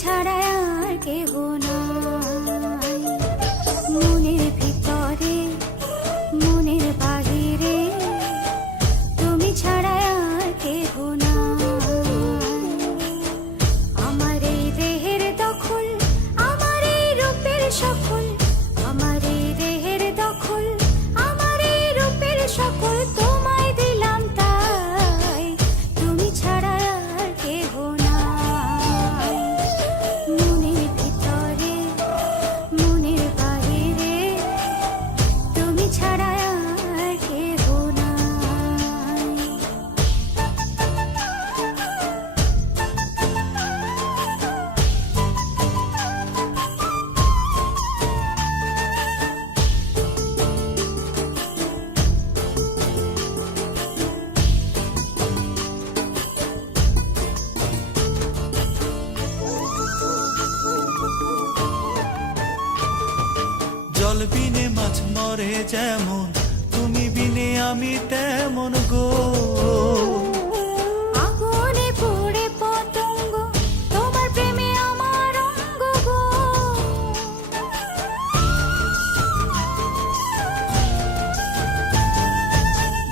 ছাড়া আর কেহ নাই। মনের ভিতরে, মনের বাহিরে তুমি ছাড়া আর কেহ এই দেহের দখল, আমার রূপের সকল জল বিনে মাছ মরে যেমন তুমি বিনে আমি তেমন গো। আগুনে পড়ে পতঙ্গ তোমার প্রেমে আমার অঙ্গ গো।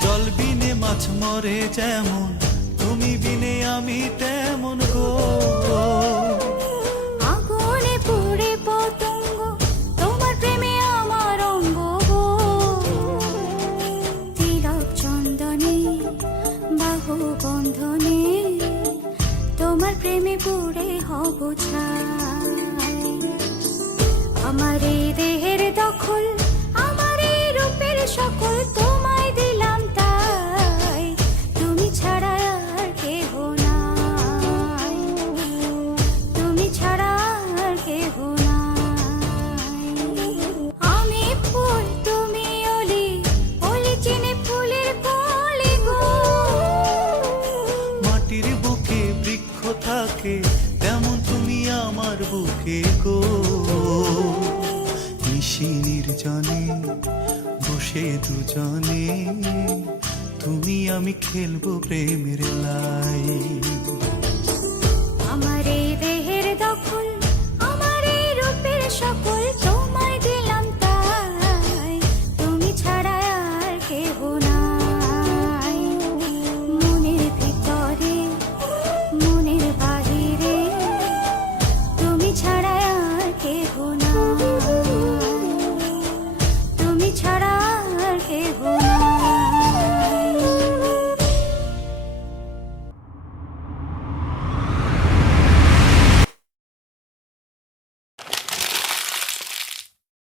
জল বিনে মাছ মরে যেমন তুমি বিনে আমি তেমন বন্ধনে তোমার প্রেমে পড়ে হব ছাই। আমার থাকে তেমন তুমি আমার বুকে গো। নিশি নির্জনে বসে দুজনে, তুমি আমি খেলব প্রেমের লাই।